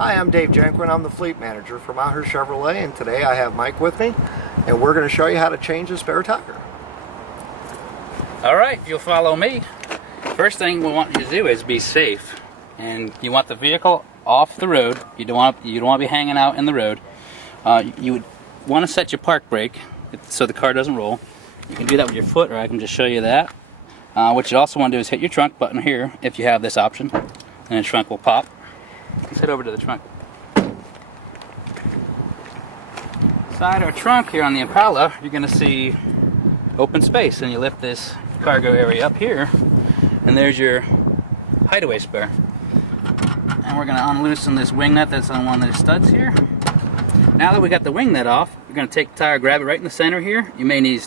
Hi, I'm Dave Jenquin. I'm the fleet manager for Maher Chevrolet, and today I have Mike with me, and we're going to show you how to change a spare tire. Alright, if you'll follow me, first thing we want you to do is be safe. And you want the vehicle off the road. You don't want to be hanging out in the road. You would want to set your park brake so the car doesn't roll. You can do that with your foot, or I can just show you that. What you also want to do is hit your trunk button here, if you have this option, and the trunk will pop. Let's head over to the trunk. Inside our trunk here on the Impala, you're going to see open space, and you lift this cargo area up here, and there's your hideaway spare. And we're going to unloosen this wing nut that's on one of the studs here. Now that we got the wing nut off, you're going to take the tire, grab it right in the center here. You may need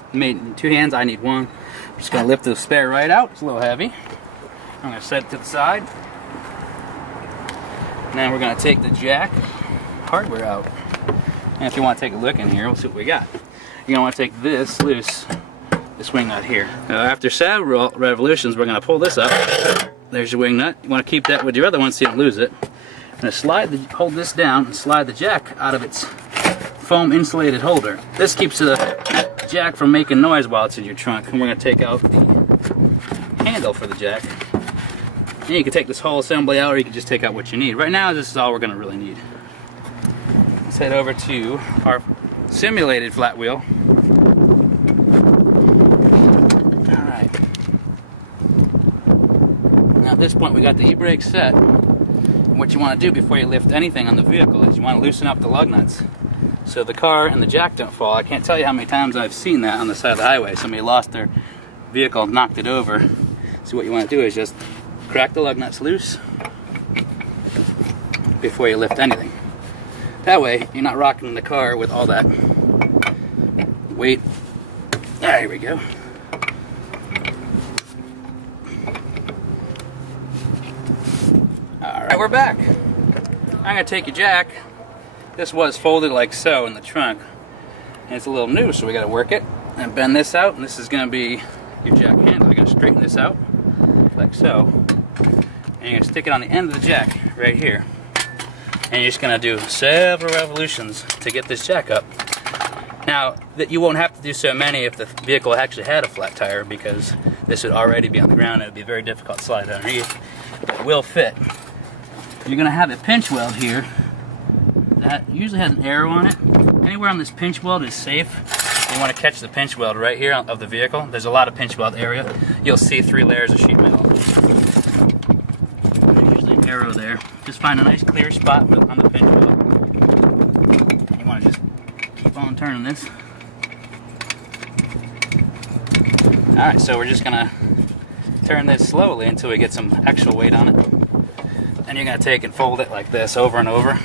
two hands, I need one. I'm just going to lift the spare right out. It's a little heavy. I'm going to set it to the side. Now we're going to take the jack hardware out. And if you want to take a look in here, we'll see what we got. You're going to want to take this loose, this wing nut here. Now after several revolutions, we're going to pull this up. There's your wing nut. You want to keep that with your other one so you don't lose it. I'm going to hold this down and slide the jack out of its foam insulated holder. This keeps the jack from making noise while it's in your trunk. And we're going to take out the handle for the jack. And you can take this whole assembly out, or you can just take out what you need. Right now, this is all we're going to really need. Let's head over to our simulated flat wheel. Alright. Now at this point, we got the e-brake set. And what you want to do before you lift anything on the vehicle is you want to loosen up the lug nuts so the car and the jack don't fall. I can't tell you how many times I've seen that on the side of the highway. Somebody lost their vehicle, knocked it over. So what you want to do is just crack the lug nuts loose before you lift anything. That way, you're not rocking the car with all that weight. There we go. Alright, we're back. I'm going to take your jack. This was folded like so in the trunk. And it's a little new, so we got to work it. And bend this out, and this is going to be your jack handle. You're going to straighten this out like so. And you're going to stick it on the end of the jack right here. And you're just going to do several revolutions to get this jack up. Now, that you won't have to do so many if the vehicle actually had a flat tire, because this would already be on the ground and it would be very difficult to slide underneath. But it will fit. You're going to have a pinch weld here that usually has an arrow on it. Anywhere on this pinch weld is safe. You want to catch the pinch weld right here of the vehicle. There's a lot of pinch weld area. You'll see 3 layers of sheet metal. There's usually an arrow there. Just find a nice clear spot on the pinch weld. You want to just keep on turning this. Alright, so we're just going to turn this slowly until we get some actual weight on it. And you're going to take and fold it like this over and over.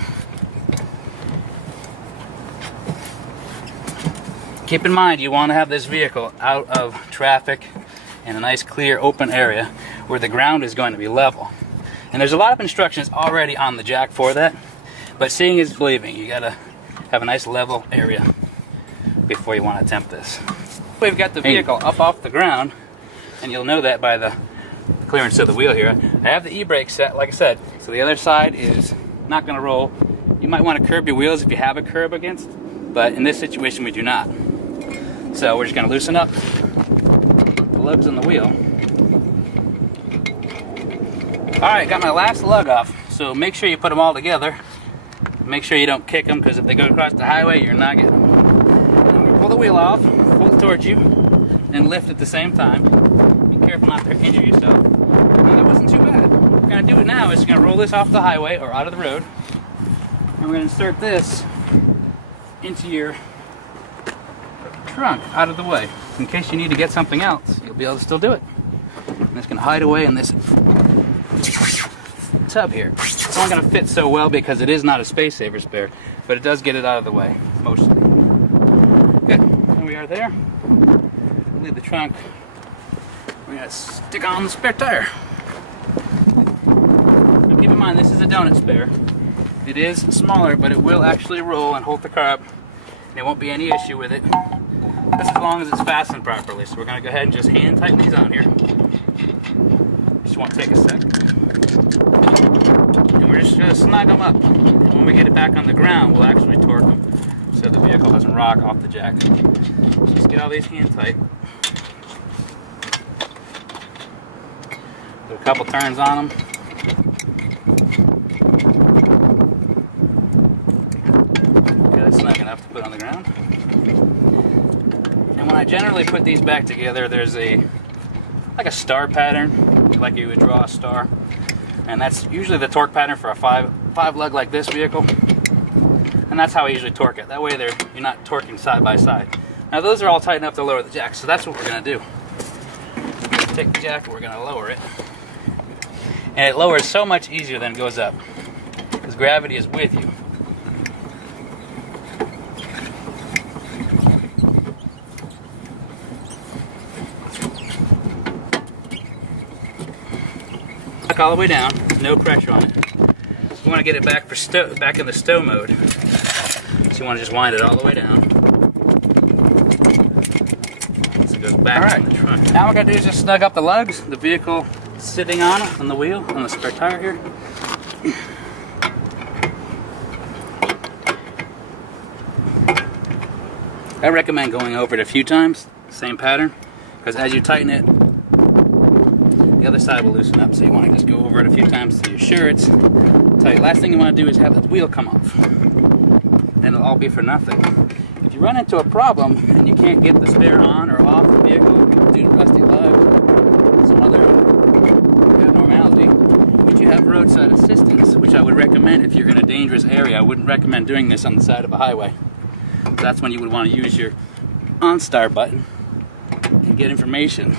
Keep in mind, you want to have this vehicle out of traffic in a nice clear open area where the ground is going to be level. And there's a lot of instructions already on the jack for that, but seeing is believing. You got to have a nice level area before you want to attempt this. We've got the vehicle up off the ground, and you'll know that by the clearance of the wheel here. I have the e-brake set, like I said, so the other side is not going to roll. You might want to curb your wheels if you have a curb against, but in this situation we do not. So we're just going to loosen up the lugs on the wheel. Alright, got my last lug off, so make sure you put them all together. Make sure you don't kick them, because if they go across the highway, you're not getting them. I'm going to pull the wheel off, pull it towards you, and lift at the same time. Be careful not to injure yourself. Now, that wasn't too bad. What we're going to do now is going to roll this off the highway, or out of the road, and we're going to insert this into your trunk out of the way. In case you need to get something else, you'll be able to still do it. And it's going to hide away in this tub here. It's only going to fit so well because it is not a space saver spare, but it does get it out of the way, mostly. Good. There we are there. We'll leave the trunk. We're going to stick on the spare tire. Now keep in mind, this is a donut spare. It is smaller, but it will actually roll and hold the car up. There won't be any issue with it. That's as long as it's fastened properly. So we're going to go ahead and just hand tighten these on here. Just won't take a sec. And we're just going to snug them up. And when we get it back on the ground, we'll actually torque them so the vehicle doesn't rock off the jack. Just get all these hand tight. Do a couple turns on them. Okay, that's snug enough to put on the ground. And when I generally put these back together, there's like a star pattern, like you would draw a star. And that's usually the torque pattern for a five lug like this vehicle. And that's how I usually torque it. That way you're not torquing side by side. Now those are all tight enough to lower the jack, so that's what we're gonna do. Take the jack and we're gonna lower it. And it lowers so much easier than it goes up, because gravity is with you. Back all the way down, no pressure on it. You want to get it back back in the stow mode. So you want to just wind it all the way down. So it goes back on the trunk. Now what we got to do is just snug up the lugs, the vehicle sitting on it, on the wheel, on the spare tire here. I recommend going over it a few times, same pattern, because as you tighten it, the other side will loosen up, so you want to just go over it a few times so you're sure it's tight. Last thing you want to do is have the wheel come off, and it'll all be for nothing. If you run into a problem and you can't get the spare on or off the vehicle due to rusty lugs or some other abnormality, but you have roadside assistance, which I would recommend if you're in a dangerous area. I wouldn't recommend doing this on the side of a highway. That's when you would want to use your OnStar button and get information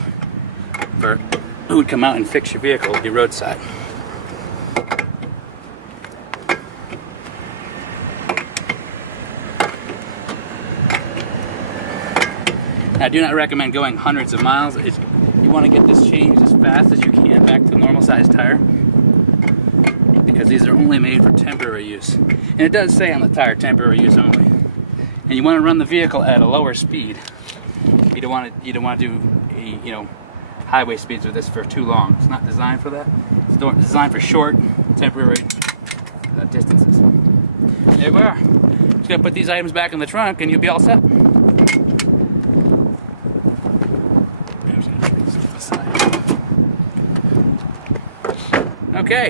for who would come out and fix your vehicle at your roadside. I do not recommend going hundreds of miles. You want to get this changed as fast as you can back to a normal size tire, because these are only made for temporary use. And it does say on the tire, temporary use only. And you want to run the vehicle at a lower speed. You don't want to do highway speeds with this for too long. It's not designed for that. It's designed for short, temporary distances. There we are. Just gonna put these items back in the trunk and you'll be all set. Okay.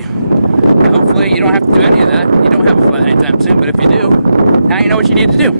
Hopefully you don't have to do any of that. You don't have a flat anytime soon, but if you do, now you know what you need to do.